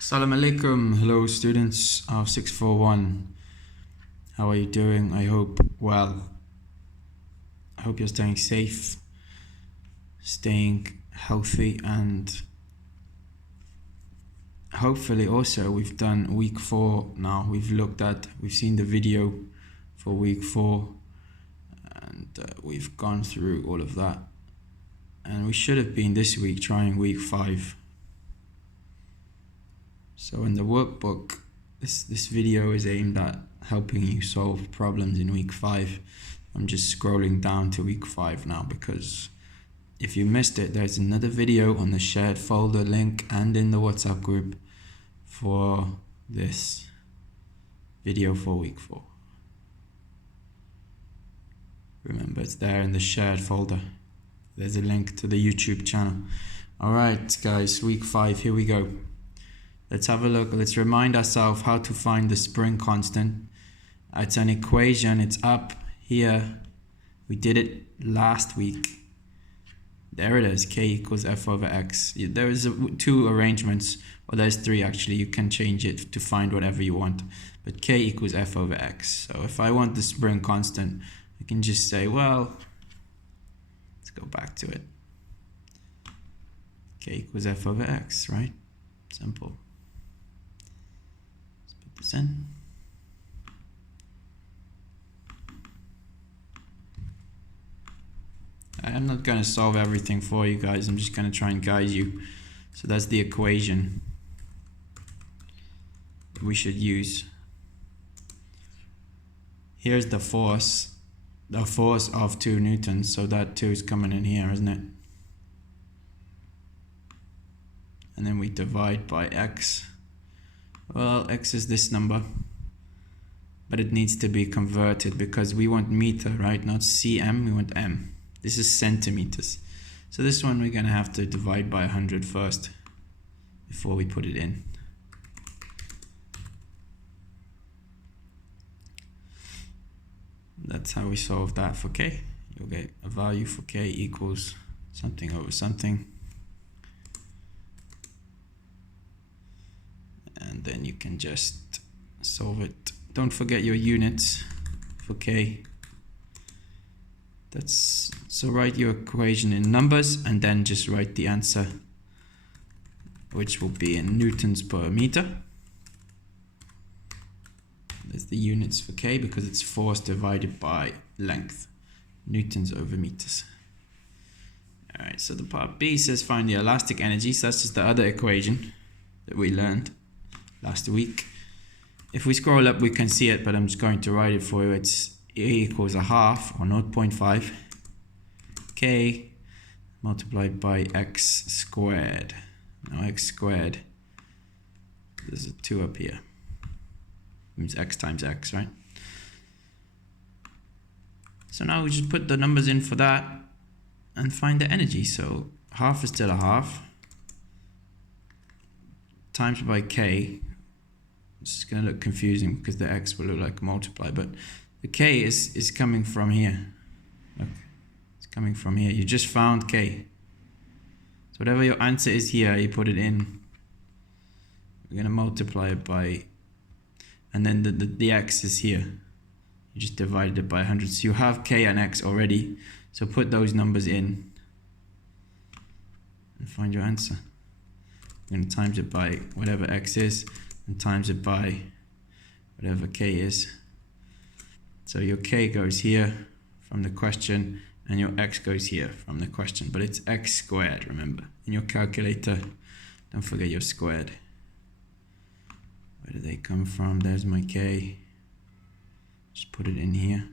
Assalamu alaikum. Hello students of 641. How are you doing? I hope well. I hope you're staying safe, staying healthy, and hopefully also we've done week 4 now. We've seen the video for week 4 and we've gone through all of that. And we should have been this week trying week 5. So in the workbook, this video is aimed at helping you solve problems in week 5. I'm just scrolling down to week 5 now because if you missed it, there's another video on the shared folder link and in the WhatsApp group for this video for week 4. Remember, it's there in the shared folder. There's a link to the YouTube channel. Alright guys, week 5, here we go. Let's have a look. Let's remind ourselves how to find the spring constant. It's an equation. It's up here. We did it last week. There it is. K equals F over X. There is 2 arrangements, or there's 3 actually. You can change it to find whatever you want. But K equals F over X. So if I want the spring constant, I can just say, well, let's go back to it. K equals F over X, right? Simple. In. I'm not going to solve everything for you guys. I'm just going to try and guide you. So that's the equation that we should use. Here's the force of 2 newtons. So that 2 is coming in here, isn't it? And then we divide by X. Well, X is this number, but it needs to be converted because we want meter, right? Not cm, we want m. This is centimeters. So this one we're going to have to divide by 100 first before we put it in. That's how we solve that for k. You'll get a value for k equals something over something. And then you can just solve it. Don't forget your units for k. So write your equation in numbers and then just write the answer, which will be in newtons per meter. There's the units for k because it's force divided by length, newtons over meters. Alright, so the part B says find the elastic energy. So that's just the other equation that we learned last week. If we scroll up, we can see it, but I'm just going to write it for you. It's A equals a half, or 0.5 K multiplied by X squared. Now X squared, there's a 2 up here. It means X times X, right? So now we just put the numbers in for that and find the energy. So half is still a half times by K. It's going to look confusing because the X will look like multiply, but the K is coming from here. Look, it's coming from here. You just found K. So whatever your answer is here, you put it in. We're going to multiply it by, and then the X is here. You just divide it by 100. So you have K and X already. So put those numbers in and find your answer. We're going to times it by whatever X is, and times it by whatever K is. So your K goes here from the question and your X goes here from the question, but it's X squared, remember. In your calculator, don't forget your squared. Where do they come from? There's my K. Just put it in here.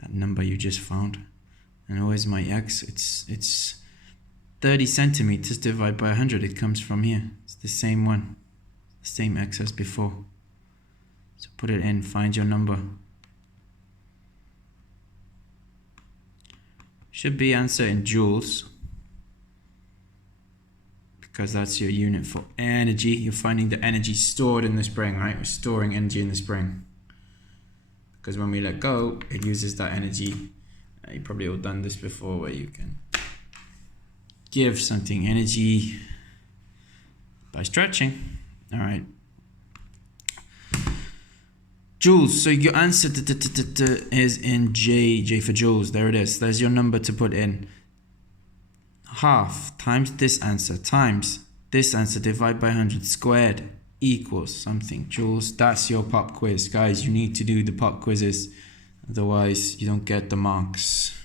That number you just found. And where's my X? It's 30 centimeters divided by 100. It comes from here. It's the same one. The same X as before. So put it in, find your number. Should be answer in joules, because that's your unit for energy. You're finding the energy stored in the spring, right? We're storing energy in the spring. Because when we let go, it uses that energy. You probably all done this before, where you can give something energy by stretching. All right. Joules, so your answer is in J for joules. There it is. There's your number to put in. Half times this answer times this answer divided by 100 squared equals something joules. That's your pop quiz. Guys, you need to do the pop quizzes. Otherwise, you don't get the marks.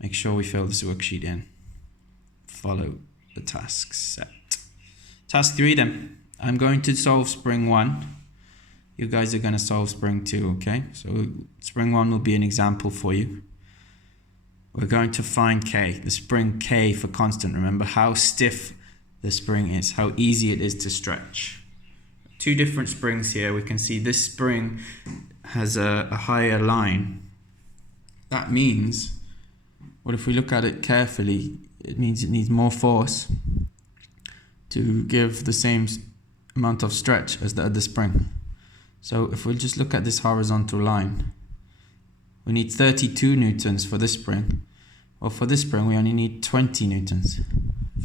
Make sure we fill this worksheet in. Follow the task set. Task 3 then. I'm going to solve spring 1. You guys are going to solve spring 2, okay? So spring 1 will be an example for you. We're going to find K, the spring K for constant. Remember how stiff the spring is, how easy it is to stretch. 2 different springs here. We can see this spring has a higher line. That means, what if we look at it carefully, it means it needs more force to give the same amount of stretch as the other spring. So if we just look at this horizontal line, we need 32 newtons for this spring. Well, for this spring, we only need 20 newtons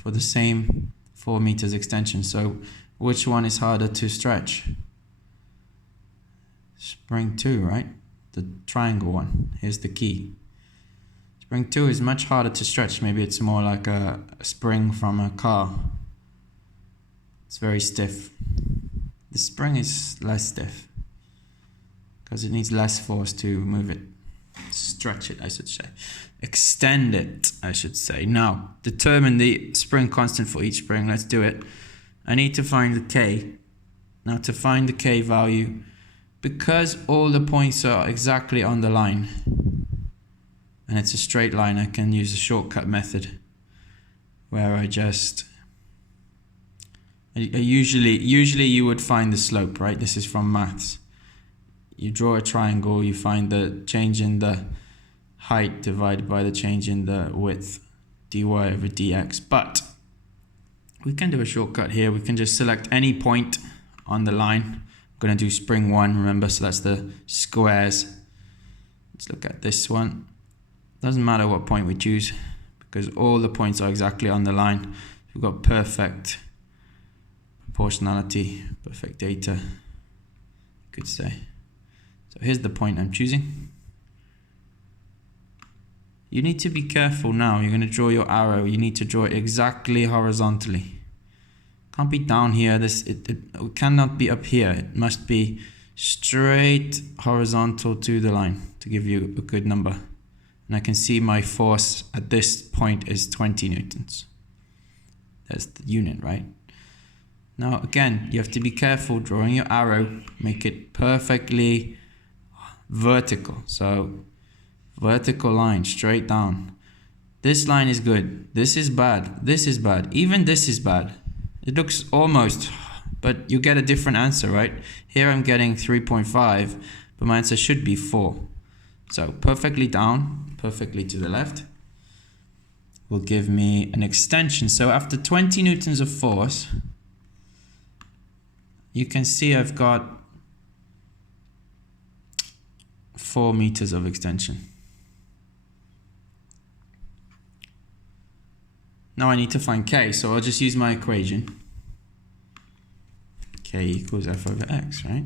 for the same 4 meters extension. So which one is harder to stretch? Spring 2, right? The triangle one. Here's the key. Spring 2 is much harder to stretch. Maybe it's more like a spring from a car. It's very stiff. The spring is less stiff because it needs less force to move it. Stretch it, I should say. Extend it, I should say. Now, determine the spring constant for each spring. Let's do it. I need to find the K. Now, to find the K value, because all the points are exactly on the line, and it's a straight line, I can use a shortcut method where I just... Usually you would find the slope, right? This is from maths. You draw a triangle, you find the change in the height divided by the change in the width, dy over dx. But we can do a shortcut here. We can just select any point on the line. I'm going to do spring 1, remember, so that's the squares. Let's look at this one. Doesn't matter what point we choose because all the points are exactly on the line. We've got perfect proportionality, perfect data, you could say. So here's the point I'm choosing. You need to be careful now. You're going to draw your arrow. You need to draw it exactly horizontally. Can't be down here. It cannot be up here. It must be straight horizontal to the line to give you a good number. And I can see my force at this point is 20 newtons. That's the unit, right? Now again, you have to be careful drawing your arrow, make it perfectly vertical. So vertical line, straight down. This line is good, this is bad, this is bad, even this is bad. It looks almost, but you get a different answer, right? Here I'm getting 3.5, but my answer should be 4. So perfectly down, perfectly to the left will give me an extension. So after 20 newtons of force, you can see I've got 4 meters of extension. Now I need to find K, so I'll just use my equation. K equals F over X, right?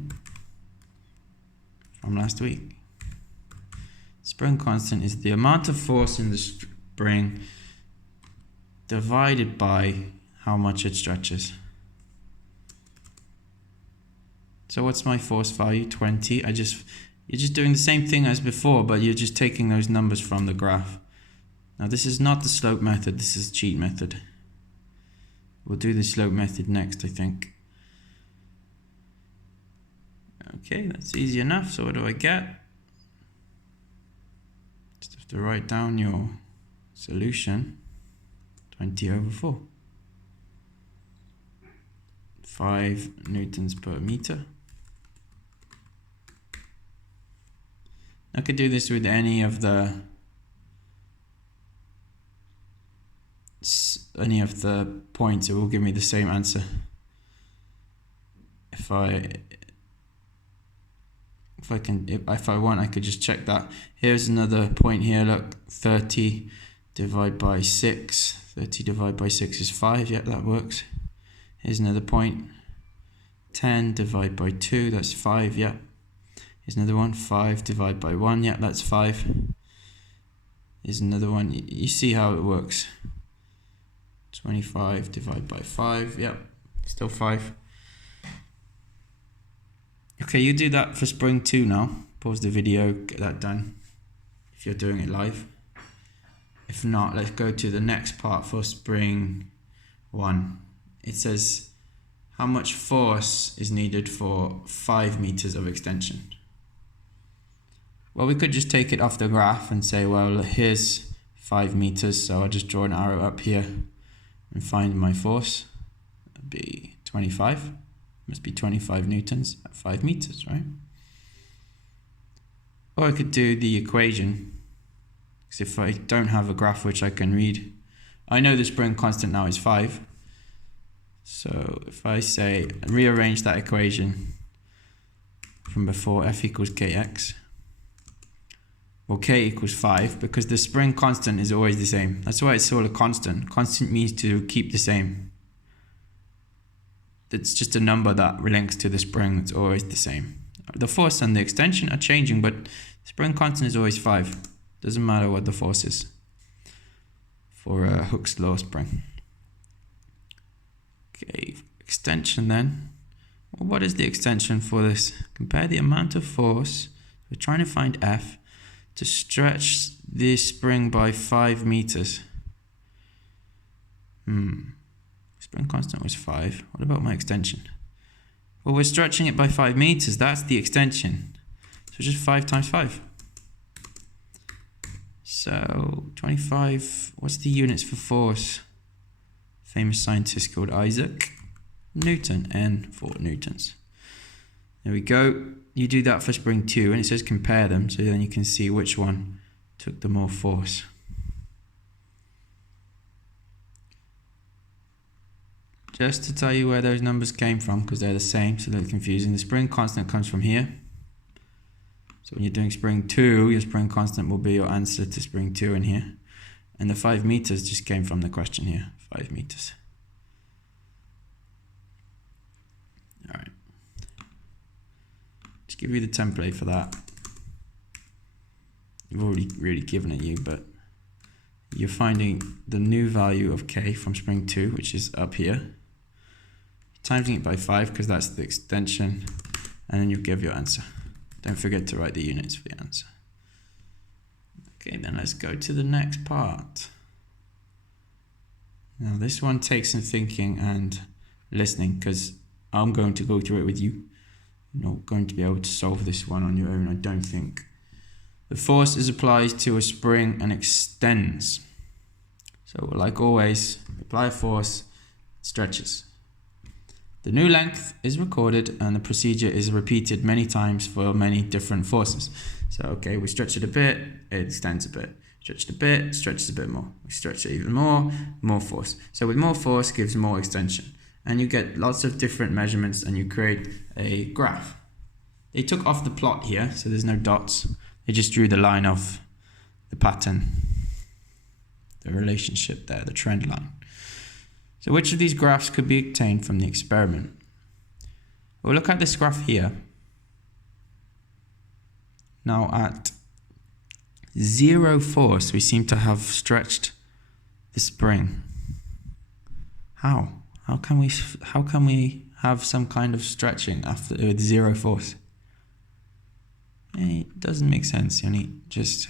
From last week. Spring constant is the amount of force in the spring divided by how much it stretches. So what's my force value? 20. You're just doing the same thing as before, but you're just taking those numbers from the graph. Now this is not the slope method, this is the cheat method. We'll do the slope method next, I think. Okay, that's easy enough. So what do I get? Just have to write down your solution. 20 over 4. 5 newtons per meter. I could do this with any of the points. It will give me the same answer. If I want, I could just check that. Here's another point here. Look, 30 divided by 6. 30 divided by 6 is 5. Yeah, that works. Here's another point. 10 divided by 2, that's 5, yeah. Here's another one. 5 divided by 1, yeah, that's 5. Here's another one. You see how it works. 25 divided by 5, yeah, still 5. Okay, you do that for spring 2 now. Pause the video, get that done if you're doing it live. If not, let's go to the next part for spring 1. It says how much force is needed for 5 meters of extension. Well, we could just take it off the graph and say, well, here's 5 meters, so I'll just draw an arrow up here and find my force. That'd be 25. Must be 25 newtons at 5 meters, right? Or I could do the equation, because if I don't have a graph which I can read, I know the spring constant now is 5. So if I say, rearrange that equation from before, F equals kx, well, k equals 5, because the spring constant is always the same. That's why it's called a constant. Constant means to keep the same. It's just a number that links to the spring. It's always the same. The force and the extension are changing, but spring constant is always 5. Doesn't matter what the force is for a Hooke's law spring. Okay, extension then. Well, what is the extension for this? Compare the amount of force. We're trying to find F to stretch this spring by 5 meters. Spring constant was 5. What about my extension? Well, we're stretching it by 5 meters. That's the extension. So just 5 times 5. So 25, what's the units for force? Famous scientist called Isaac Newton, N 4 newtons. There we go. You do that for spring 2 and it says compare them, so then you can see which one took the more force. Just to tell you where those numbers came from, because they're the same, so they're confusing. The spring constant comes from here. So when you're doing spring 2, your spring constant will be your answer to spring 2 in here. And the 5 meters just came from the question here, 5 meters. All right. Just give you the template for that. I've already really given it you, but you're finding the new value of k from spring 2, which is up here. Timesing it by 5 because that's the extension, and then you give your answer. Don't forget to write the units for the answer. Okay, then let's go to the next part. Now this one takes some thinking and listening, because I'm going to go through it with you. You're not going to be able to solve this one on your own, I don't think. The force is applied to a spring and extends. So like always, apply a force, it stretches. The new length is recorded and the procedure is repeated many times for many different forces. So okay, we stretch it a bit, it extends a bit. Stretch it a bit, stretches a bit more. We stretch it even more, more force. So with more force gives more extension. And you get lots of different measurements and you create a graph. They took off the plot here, so there's no dots. They just drew the line of the pattern, the relationship there, the trend line. So which of these graphs could be obtained from the experiment? We'll look at this graph here. Now at 0 force, we seem to have stretched the spring. How? How can we have some kind of stretching after with 0 force? It doesn't make sense, it's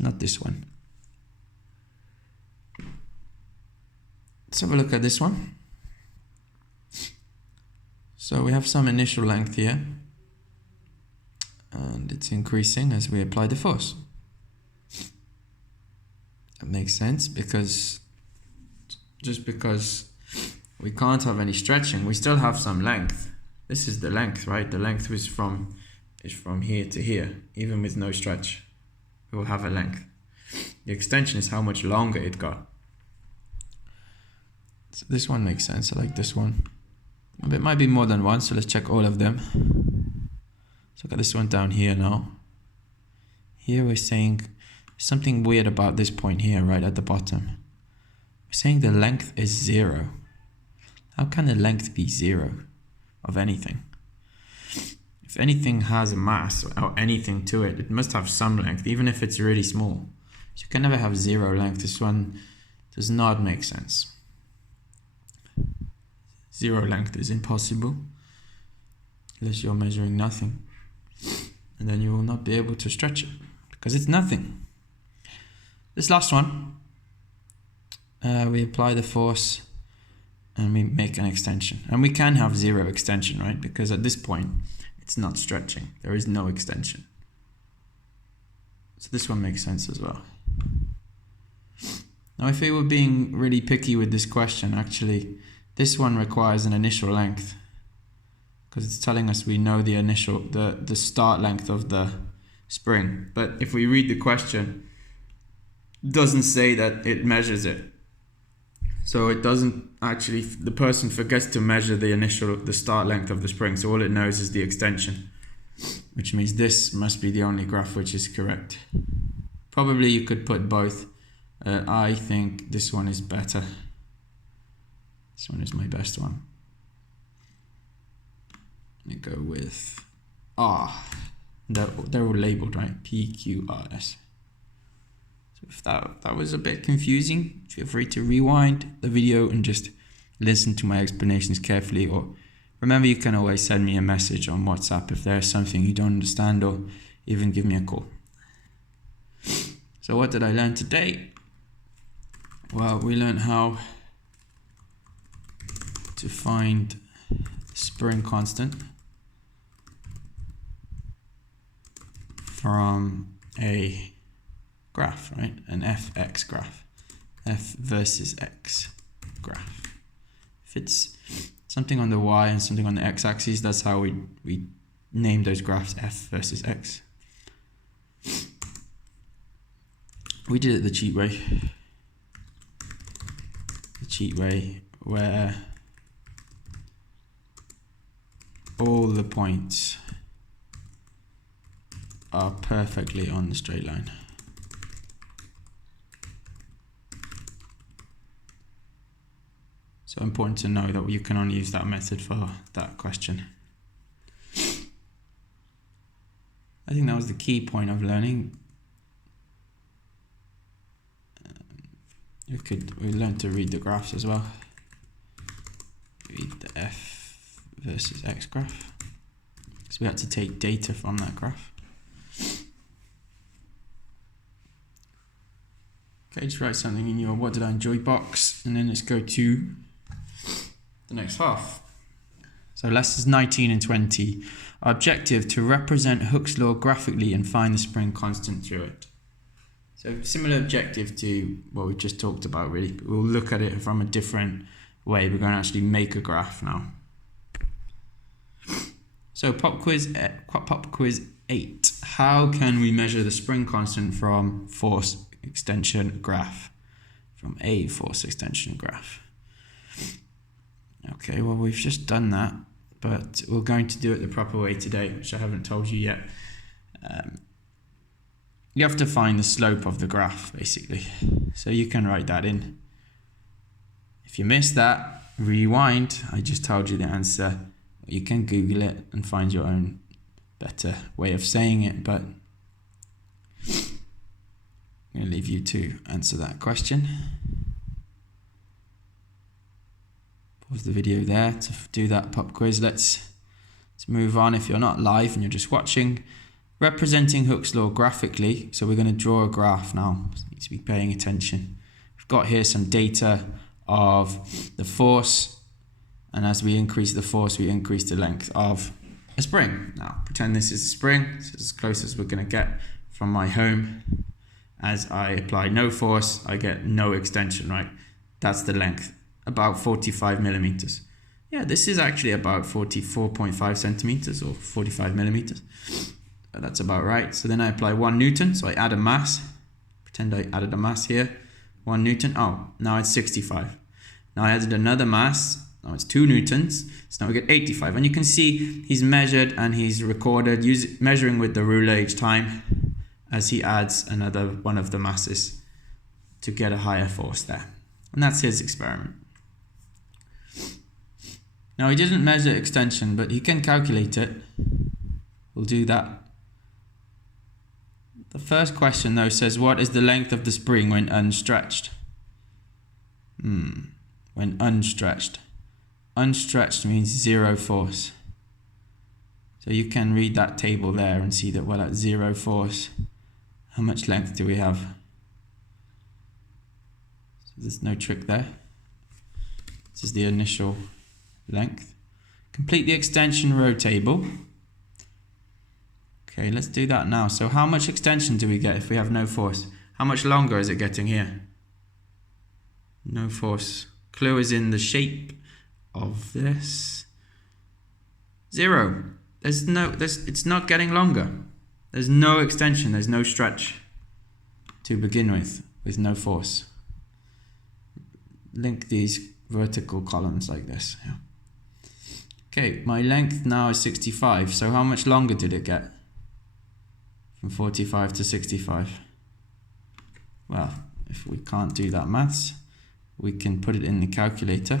not this one. Let's have a look at this one. So we have some initial length here, and it's increasing as we apply the force. That makes sense, because just because we can't have any stretching, we still have some length. This is the length, right? The length is from here to here, even with no stretch. We will have a length. The extension is how much longer it got. So this one makes sense. I like this one. It might be more than one, so let's check all of them. Let's look at this one down here now. Here we're saying something weird about this point here, right at the bottom. We're saying the length is 0. How can the length be 0 of anything? If anything has a mass or anything to it, it must have some length, even if it's really small. So you can never have 0 length. This one does not make sense. 0 length is impossible unless you're measuring nothing. And then you will not be able to stretch it because it's nothing. This last one, we apply the force and we make an extension. And we can have 0 extension, right? Because at this point, it's not stretching. There is no extension. So this one makes sense as well. Now, if we were being really picky with this question, actually, this one requires an initial length because it's telling us we know the start length of the spring. But if we read the question, it doesn't say that it measures it. So it doesn't actually, the person forgets to measure the start length of the spring. So all it knows is the extension, which means this must be the only graph which is correct. Probably you could put both. I think this one is better. This one is my best one. Let me go with R. They're all labeled, right? P, Q, R, S. So if that was a bit confusing, feel free to rewind the video and just listen to my explanations carefully. Or remember, you can always send me a message on WhatsApp if there's something you don't understand, or even give me a call. So what did I learn today? Well, we learned how to find the spring constant from a graph, right? An fx graph, f versus x graph. If it's something on the y and something on the x-axis, that's how we name those graphs, f versus x. We did it the cheat way. The cheat way where all the points are perfectly on the straight line. So important to know that you can only use that method for that question. I think that was the key point of learning. We learned to read the graphs as well. Read the f versus x graph. So we had to take data from that graph. Okay, just write something in your what did I enjoy box, and then let's go to the next half. So lessons 19 and 20. Our objective to represent Hooke's law graphically and find the spring constant through it. So similar objective to what we just talked about, really, but we'll look at it from a different way. We're going to actually make a graph now. So pop quiz 8. How can we measure the spring constant from force extension graph? From a force extension graph. Okay, well, we've just done that, but we're going to do it the proper way today, which I haven't told you yet. You have to find the slope of the graph, basically. So you can write that in. If you missed that, rewind. I just told you the answer. You can Google it and find your own better way of saying it, but I'm going to leave you to answer that question. Pause the video there to do that pop quiz. Let's move on. If you're not live and you're just watching, representing Hooke's law graphically. So we're going to draw a graph now. You need to be paying attention. We've got here some data of the force, and as we increase the force, we increase the length of a spring. Now pretend this is a spring. This is as close as we're going to get from my home. As I apply no force, I get no extension, right? That's the length. About 45 millimeters. Yeah, this is actually about 44.5 centimeters or 45 millimeters. That's about right. So then I apply 1 Newton. So I add a mass. Pretend I added a mass here. 1 Newton. Oh, now it's 65. Now I added another mass. Now it's 2 Newtons. So now we get 85. And you can see he's measured and he's recorded measuring with the ruler each time as he adds another one of the masses to get a higher force there. And that's his experiment. Now he didn't measure extension, but he can calculate it. We'll do that. The first question though says, what is the length of the spring when unstretched? When unstretched. Unstretched means zero force. So you can read that table there and see that, well, at zero force, how much length do we have? So there's no trick there. This is the initial length. Complete the extension row table. Okay, let's do that now. So how much extension do we get if we have no force? How much longer is it getting here? No force. Clue is in the shape of this. Zero. It's not getting longer. There's no extension, there's no stretch to begin with no force. Link these vertical columns like this. Yeah. Okay, my length now is 65, so how much longer did it get? From 45 to 65. Well, if we can't do that maths, we can put it in the calculator.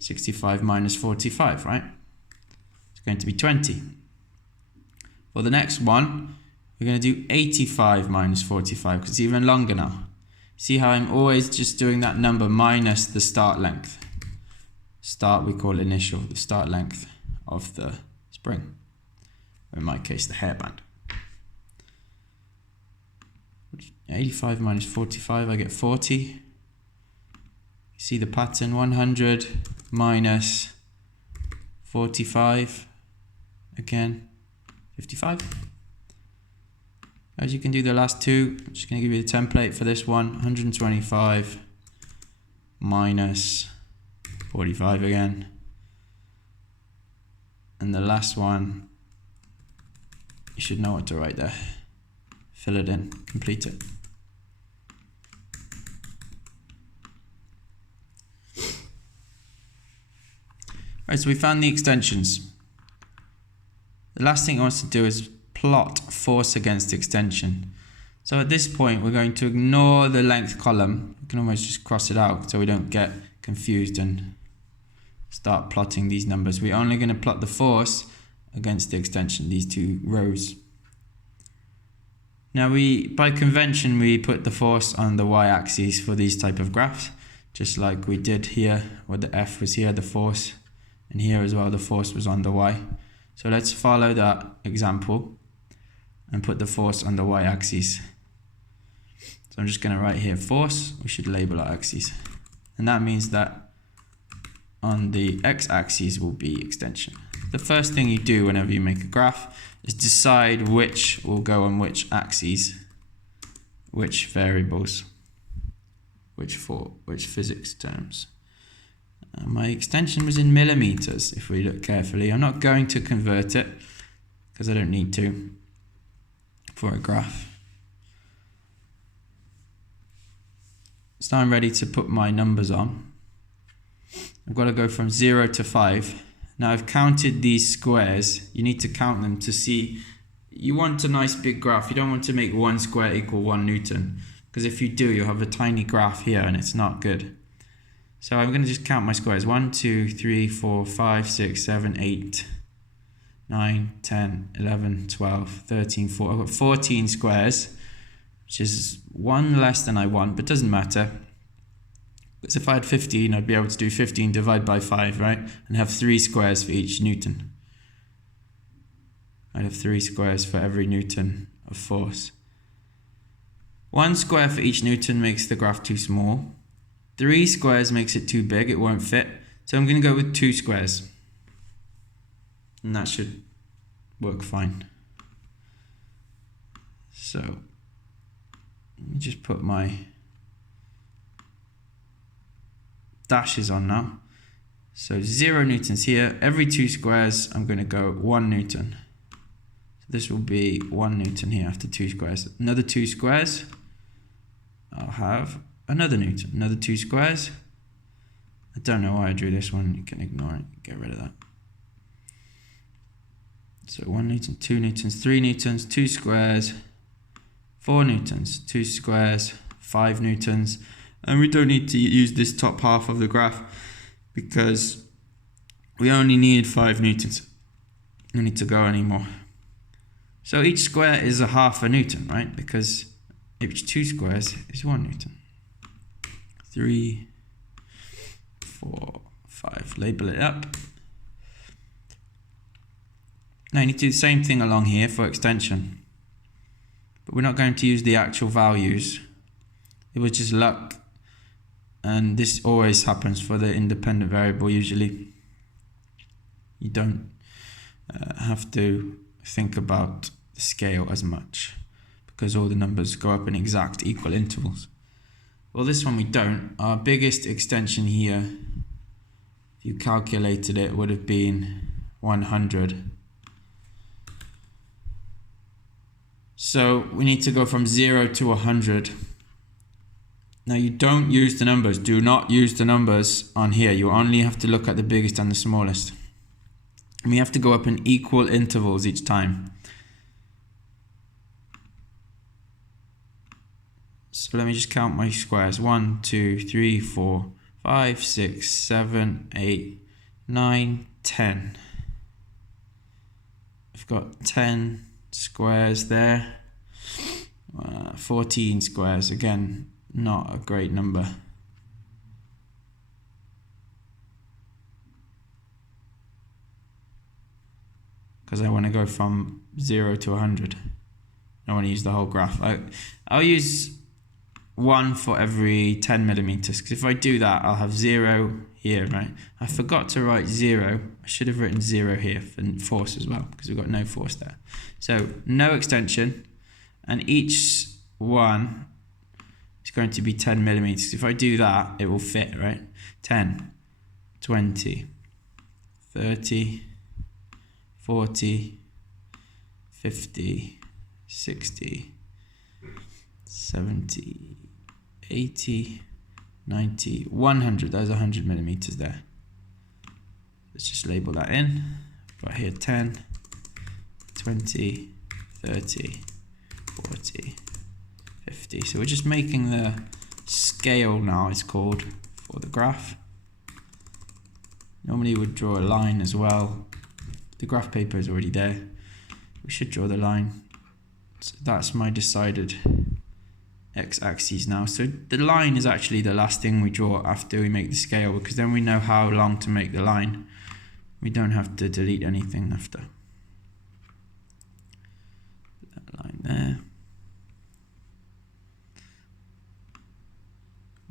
65 minus 45, right? It's going to be 20. For the next one, we're going to do 85 minus 45 because it's even longer now. See how I'm always just doing that number minus the start length. Start we call initial, the start length of the spring. Or in my case, the hairband. 85 minus 45, I get 40. You see the pattern, 100 minus 45, again, 55. As you can do the last two, I'm just going to give you the template for this one, 125 minus 45 again. And the last one, you should know what to write there. Fill it in, complete it. Right, so we found the extensions. The last thing I want to do is plot force against extension. So at this point, we're going to ignore the length column. We can almost just cross it out so we don't get confused and start plotting these numbers. We're only going to plot the force against the extension, these two rows. Now by convention, we put the force on the y-axis for these type of graphs, just like we did here, where the F was here, the force. And here as well, the force was on the y. So let's follow that example and put the force on the y-axis. So I'm just going to write here force. We should label our axis. And that means that on the x-axis will be extension. The first thing you do whenever you make a graph is decide which will go on which axes, which variables, which physics terms. My extension was in millimeters, if we look carefully. I'm not going to convert it, because I don't need to, for a graph. So now I'm ready to put my numbers on. I've got to go from 0 to 5. Now I've counted these squares. You need to count them to see. You want a nice big graph. You don't want to make 1 square equal 1 Newton, because if you do, you'll have a tiny graph here and it's not good. So I'm going to just count my squares. 1, 2, 3, 4, 5, 6, 7, 8, 9, 10, 11, 12, 13, 14. I've got 14 squares, which is one less than I want, but doesn't matter. Because if I had 15, I'd be able to do 15 divided by 5, right? And have 3 squares for each Newton. I'd have 3 squares for every Newton of force. 1 square for each Newton makes the graph too small. 3 squares makes it too big, it won't fit. So I'm going to go with 2 squares. And that should work fine. So, let me just put my dashes on now. So 0 newtons here. Every 2 squares, I'm going to go 1 Newton. So this will be 1 Newton here after 2 squares. Another 2 squares, I'll have another Newton, another 2 squares. I don't know why I drew this one, you can ignore it, get rid of that. So 1 Newton, 2 Newtons, 3 Newtons, 2 squares, 4 Newtons, 2 squares, 5 Newtons. And we don't need to use this top half of the graph because we only need 5 newtons. No need to go anymore. So each square is a half a newton, right? Because each 2 squares is 1 newton. 3, 4, 5. Label it up. Now you need to do the same thing along here for extension. But we're not going to use the actual values. It was just luck. And this always happens for the independent variable usually. You don't have to think about the scale as much because all the numbers go up in exact equal intervals. Well, this one we don't. Our biggest extension here, if you calculated it, would have been 100. So we need to go from 0 to 100. Now you don't use the numbers. Do not use the numbers on here. You only have to look at the biggest and the smallest. And we have to go up in equal intervals each time. So let me just count my squares. 1, 2, 3, 4, 5, 6, 7, 8, 9, 10. I've got 10 squares there. 14 squares. Again, not a great number. Because I want to go from 0 to 100. I want to use the whole graph. I'll use 1 for every 10 millimeters. Because if I do that, I'll have 0 here, right? I forgot to write 0. I should have written 0 here for force as well, because we've got no force there. So no extension, and each one is going to be 10 millimeters. If I do that, it will fit, right? 10, 20, 30, 40, 50, 60, 70, 80, 90, 100. There's 100 millimeters there. Let's just label that in. Got here 10, 20, 30, 40, 50. So we're just making the scale now, it's called, for the graph. Normally we would draw a line as well. The graph paper is already there. We should draw the line. So that's my decided x-axis now. So the line is actually the last thing we draw after we make the scale, because then we know how long to make the line. We don't have to delete anything after. Put that line there.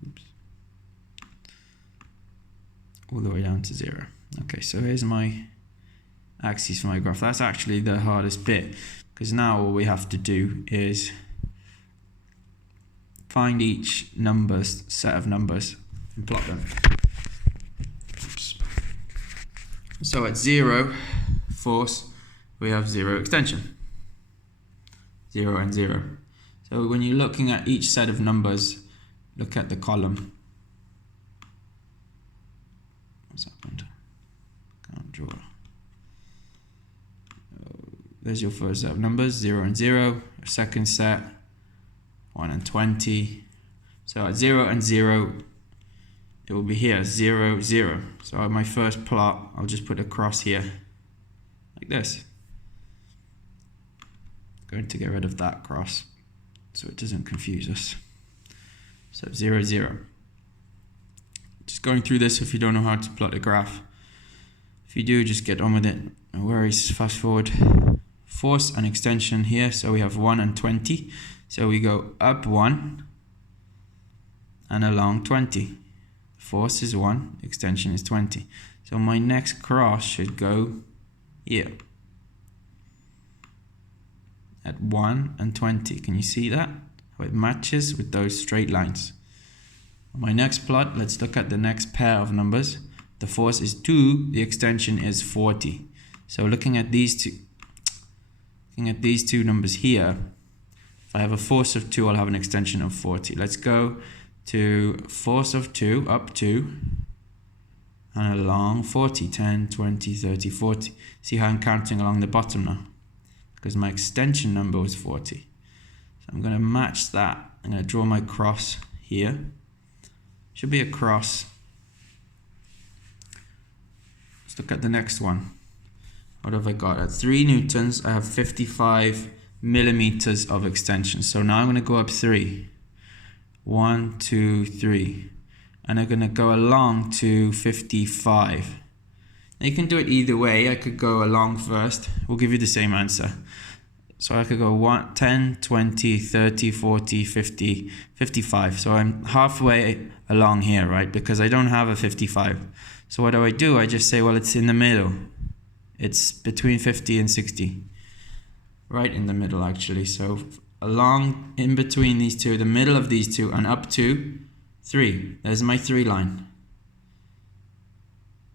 Oops. All the way down to 0. Okay, so here's my axis for my graph. That's actually the hardest bit, because now all we have to do is find each set of numbers and plot them. Oops. So at 0 force, we have 0 extension. 0 and 0. So when you're looking at each set of numbers, look at the column. What's happened? Can't draw. There's your first set of numbers, 0 and 0. Your second set, 1 and 20. So at 0 and 0, it will be here, 0, 0. So at my first plot, I'll just put a cross here, like this. Going to get rid of that cross, so it doesn't confuse us. So 0, 0. Just going through this if you don't know how to plot a graph. If you do, just get on with it. No worries, fast forward. Force and extension here, so we have 1 and 20. So we go up 1 and along 20. Force is 1, extension is 20. So my next cross should go here at 1 and 20. Can you see that? How it matches with those straight lines. On my next plot, let's look at the next pair of numbers. The force is 2, the extension is 40. So looking at these two numbers here, if I have a force of 2, I'll have an extension of 40. Let's go to force of 2, up 2, and along 40, 10, 20, 30, 40. See how I'm counting along the bottom now? Because my extension number was 40. So I'm going to match that. I'm going to draw my cross here. Should be a cross Let's look at the next one. What have I got? At 3 newtons, I have 55 millimeters of extension. So now I'm going to go up 3. 1, 2, 3. And I'm going to go along to 55. Now you can do it either way. I could go along first. We'll give you the same answer. So I could go 10, 20, 30, 40, 50, 55. So I'm halfway along here, right? Because I don't have a 55. So what do? I just say, well, it's in the middle. It's between 50 and 60. Right in the middle, actually. So along in between these two, the middle of these two, and up to 3. There's my 3 line.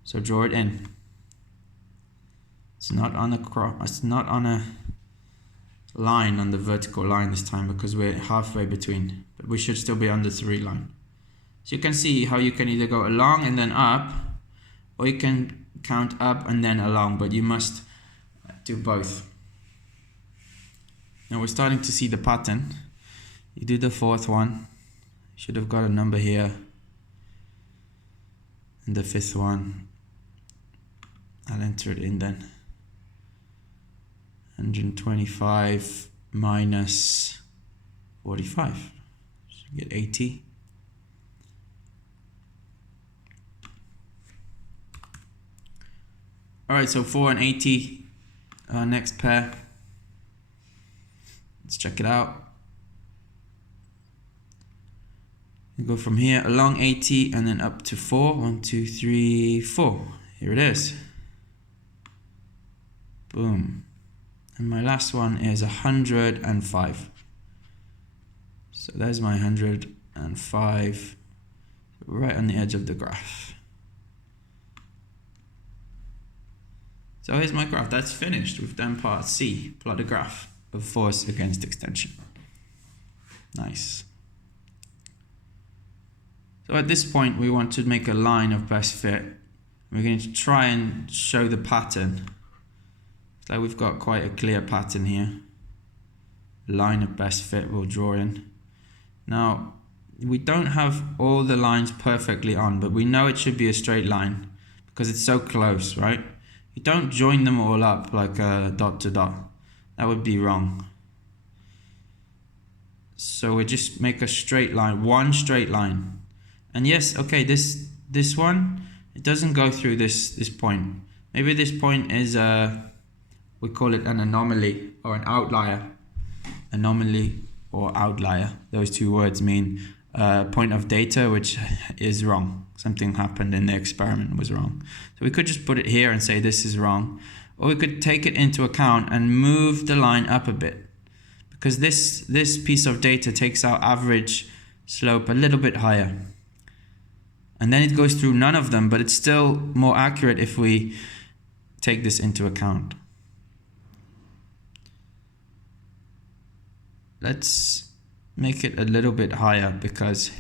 So draw it in. It's not on it's not on a line, on the vertical line this time, because we're halfway between, but we should still be on the 3 line. So you can see how you can either go along and then up, or you can count up and then along, but you must do both. Now we're starting to see the pattern. You do the 4th one, you should have got a number here, and the 5th one, I'll enter it in then. 125 minus 45, so get 80. Alright, so 4 and 80, next pair. Let's check it out. You go from here along 80 and then up to 4. 1, 2, 3, 4. Here it is. Boom. And my last one is 105. So there's my 105, right on the edge of the graph. So here's my graph. That's finished. We've done part C, plot a graph of force against extension. Nice. So at this point, we want to make a line of best fit. We're going to try and show the pattern. So we've got quite a clear pattern here. Line of best fit we'll draw in. Now, we don't have all the lines perfectly on, but we know it should be a straight line because it's so close, right? You don't join them all up like a dot to dot. That would be wrong. So we just make a straight line, one straight line. And yes, okay, this one, it doesn't go through this point. Maybe this point is we call it an anomaly or an outlier. Anomaly or outlier. Those two words mean point of data which is wrong. Something happened in the experiment was wrong. So we could just put it here and say this is wrong. Or we could take it into account and move the line up a bit. Because this piece of data takes our average slope a little bit higher. And then it goes through none of them, but it's still more accurate if we take this into account. Let's make it a little bit higher because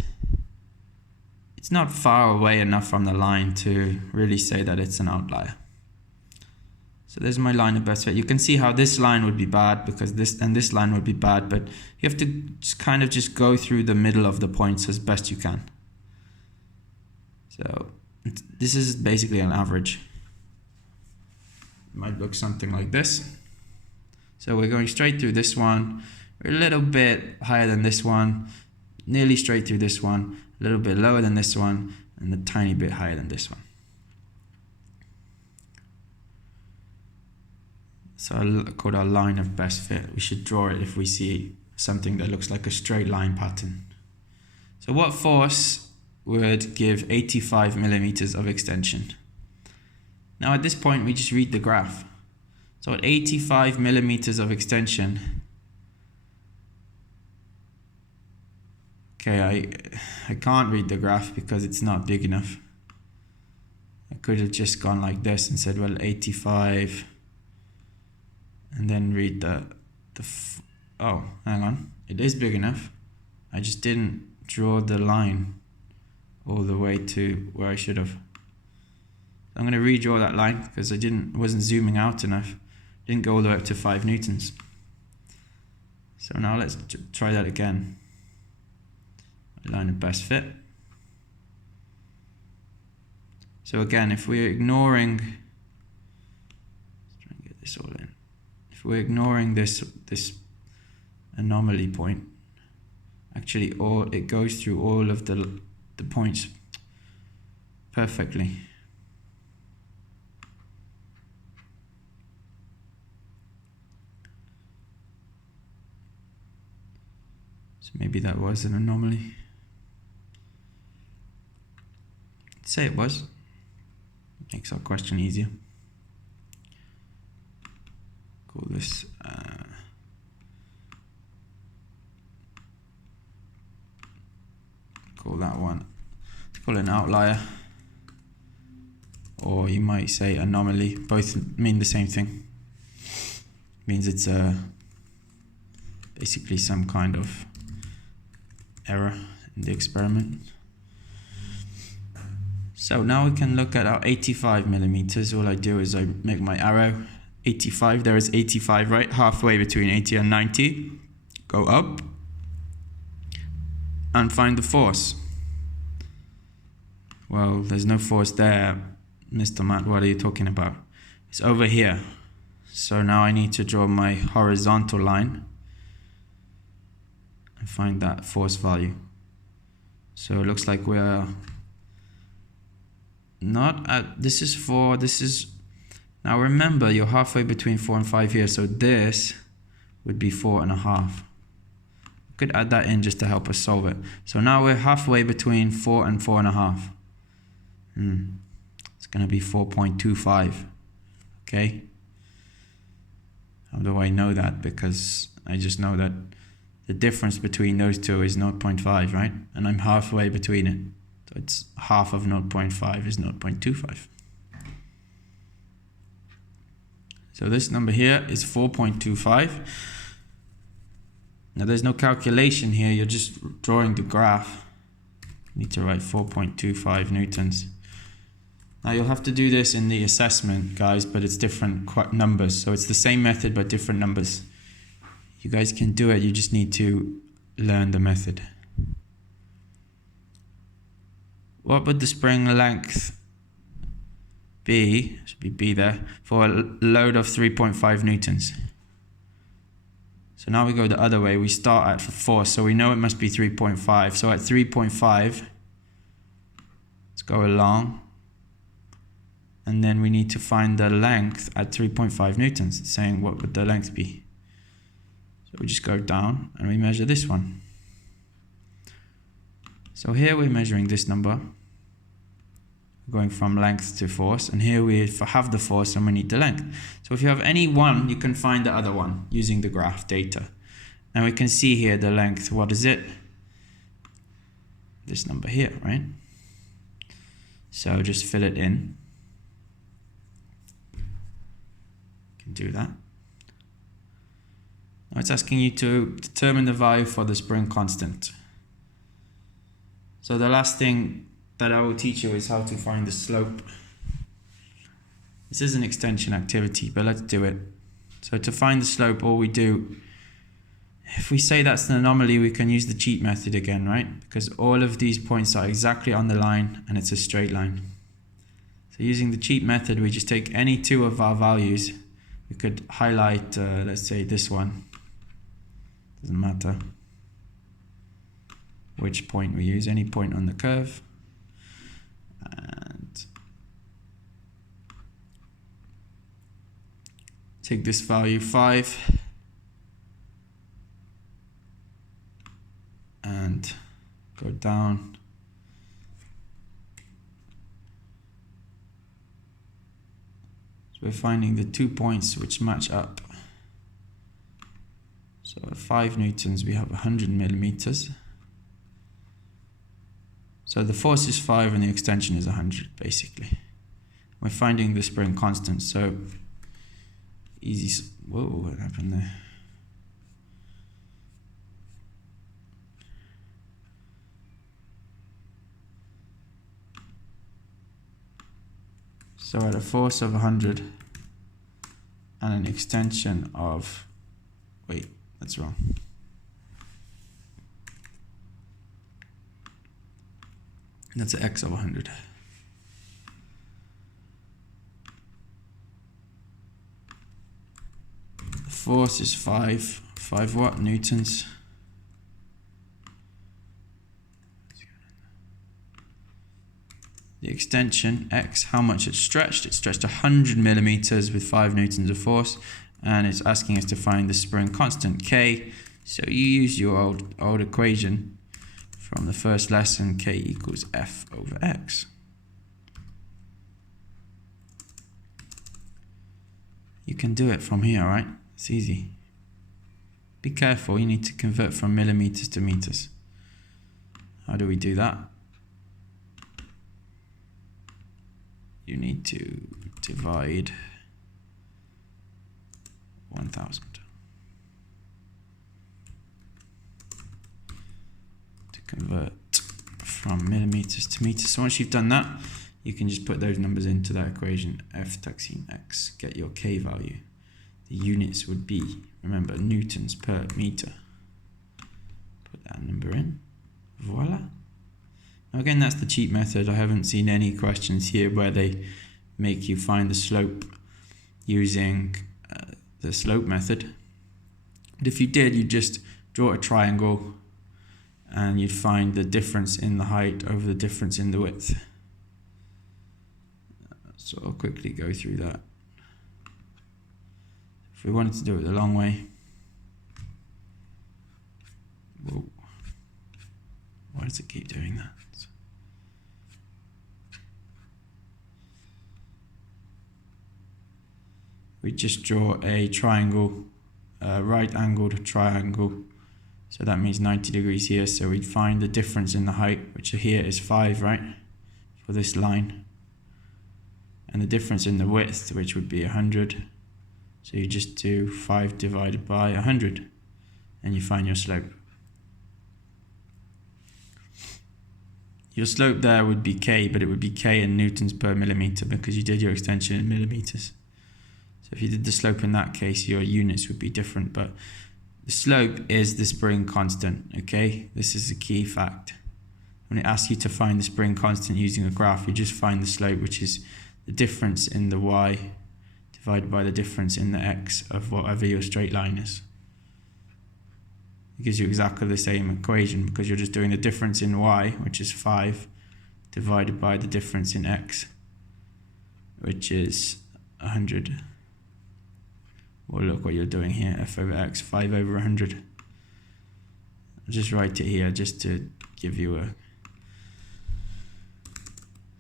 it's not far away enough from the line to really say that it's an outlier. So there's my line of best fit. You can see how this line would be bad because this line would be bad, but you have to just kind of just go through the middle of the points as best you can. So this is basically an average. It might look something like this. So we're going straight through this one. We're a little bit higher than this one, nearly straight through this one, a little bit lower than this one, and a tiny bit higher than this one. So I'll call our line of best fit. We should draw it if we see something that looks like a straight line pattern. So what force would give 85 millimeters of extension? Now at this point we just read the graph. So at 85 millimeters of extension, okay, I can't read the graph because it's not big enough. I could have just gone like this and said, well, 85, and then read oh, hang on, it is big enough. I just didn't draw the line all the way to where I should have. I'm going to redraw that line because I wasn't zooming out enough. Didn't go all the way up to 5 newtons. So now let's try that again. Line of best fit. So again, if we're ignoring this all in. If we're ignoring this anomaly point, actually it goes through all of the points perfectly. So maybe that was an anomaly. Say it was. Makes our question easier. Call this call that one, call it an outlier, or you might say anomaly. Both mean the same thing. Means it's basically some kind of error in the experiment. So now we can look at our 85 millimeters. All I do is I make my arrow 85. There is 85, right? Halfway between 80 and 90. Go up and find the force. Well, there's no force there, Mr. Matt. What are you talking about? It's over here. So now I need to draw my horizontal line and find that force value. So it looks like we're not at, this is 4, this is, now remember you're halfway between 4 and 5 here, so this would be 4.5. Could add that in just to help us solve it. So now we're halfway between 4 and 4.5. It's going to be 4.25. Okay. How do I know that? Because I just know that the difference between those two is 0.5, right? And I'm halfway between it. So it's half of 0.5 is 0.25. So this number here is 4.25. Now there's no calculation here, you're just drawing the graph. You need to write 4.25 newtons. Now you'll have to do this in the assessment, guys, but it's different numbers. So it's the same method, but different numbers. You guys can do it, you just need to learn the method. What would the spring length be, should be B there, for a load of 3.5 newtons? So now we go the other way, we start at force, so we know it must be 3.5. So at 3.5, let's go along. And then we need to find the length at 3.5 newtons. It's saying what would the length be. So we just go down and we measure this one. So here we're measuring this number, going from length to force, and here we have the force and we need the length. So if you have any one, you can find the other one using the graph data. And we can see here the length, what is it? This number here, right? So just fill it in. You can do that. Now it's asking you to determine the value for the spring constant. So the last thing that I will teach you is how to find the slope. This is an extension activity, but let's do it. So to find the slope, all we do, if we say that's an anomaly, we can use the cheat method again, right? Because all of these points are exactly on the line and it's a straight line. So using the cheat method, we just take any two of our values. We could highlight, let's say this one. Doesn't matter which point we use, any point on the curve. And take this value 5 and go down. So we're finding the 2 points which match up. So at 5 newtons we have 100 millimeters. So the force is 5 and the extension is 100 basically. We're finding the spring constant, so easy. Whoa, what happened there? So at a force of 100 and an extension of, wait, that's wrong. That's an x of 100. force is 5 what newtons. The extension x, how much it's stretched. It's stretched 100 millimeters with 5 newtons of force, and it's asking us to find the spring constant k. So you use your old equation from the first lesson, k equals F over x. You can do it from here, right? It's easy. Be careful, you need to convert from millimeters to meters. How do we do that? You need to divide 1000 to convert from millimeters to meters. So once you've done that, you can just put those numbers into that equation, F taxine x, get your k value. The units would be, remember, newtons per meter. Put that number in, voila. Now again, that's the cheat method. I haven't seen any questions here where they make you find the slope using the slope method. But if you did, you'd just draw a triangle and you'd find the difference in the height over the difference in the width. So I'll quickly go through that. If we wanted to do it the long way, whoa, why does it keep doing that? We just draw a triangle, right-angled triangle. So that means 90 degrees here. So we'd find the difference in the height, which here is 5, right? For this line. And the difference in the width, which would be 100. So you just do 5 divided by 100. And you find your slope. Your slope there would be k, but it would be k in newtons per millimeter because you did your extension in millimeters. So if you did the slope in that case, your units would be different, but the slope is the spring constant, okay? This is a key fact. When it asks you to find the spring constant using a graph, you just find the slope, which is the difference in the y divided by the difference in the x of whatever your straight line is. It gives you exactly the same equation because you're just doing the difference in y, which is 5, divided by the difference in x, which is 100. Well, look what you're doing here, f over x, 5 over 100. I'll just write it here just to give you a...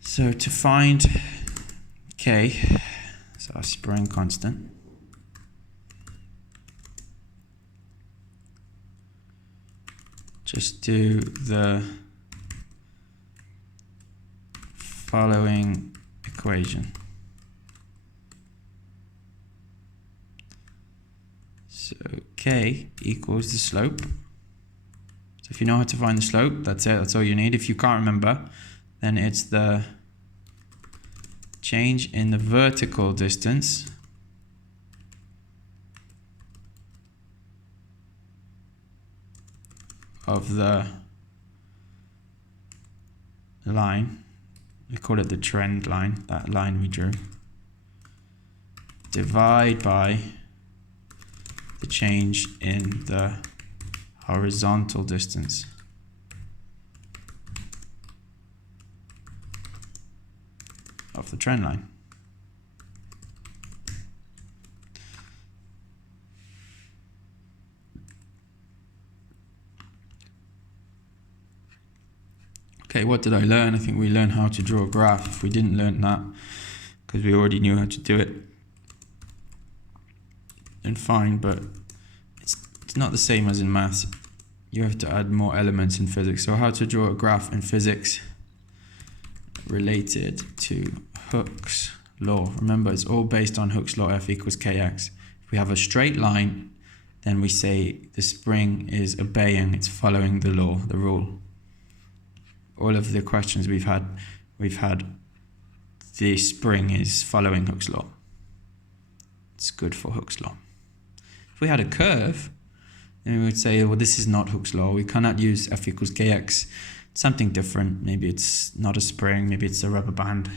So to find k, so our spring constant, just do the following equation. So k equals the slope. So if you know how to find the slope, that's it, that's all you need. If you can't remember, then it's the change in the vertical distance of the line, we call it the trend line, that line we drew, divide by the change in the horizontal distance of the trend line. Okay, what did I learn? I think we learned how to draw a graph. If we didn't learn that, because we already knew how to do it, then fine, but it's not the same as in maths. You have to add more elements in physics. So how to draw a graph in physics related to Hooke's law. Remember, it's all based on Hooke's law, F equals kx. If we have a straight line, then we say the spring is obeying, it's following the law, the rule. All of the questions we've had the spring is following Hooke's law. It's good for Hooke's law. If we had a curve, then we would say, well, this is not Hooke's law. We cannot use F equals kx. Something different. Maybe it's not a spring, maybe it's a rubber band.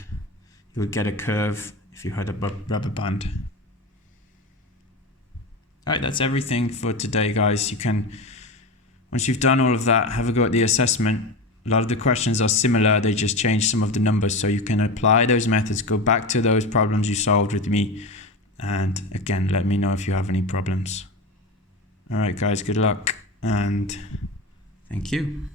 You would get a curve if you had a rubber band. All right, that's everything for today, guys. You can, once you've done all of that, have a go at the assessment. A lot of the questions are similar, they just change some of the numbers, so you can apply those methods, go back to those problems you solved with me, and again, let me know if you have any problems. All right, guys, good luck, and thank you.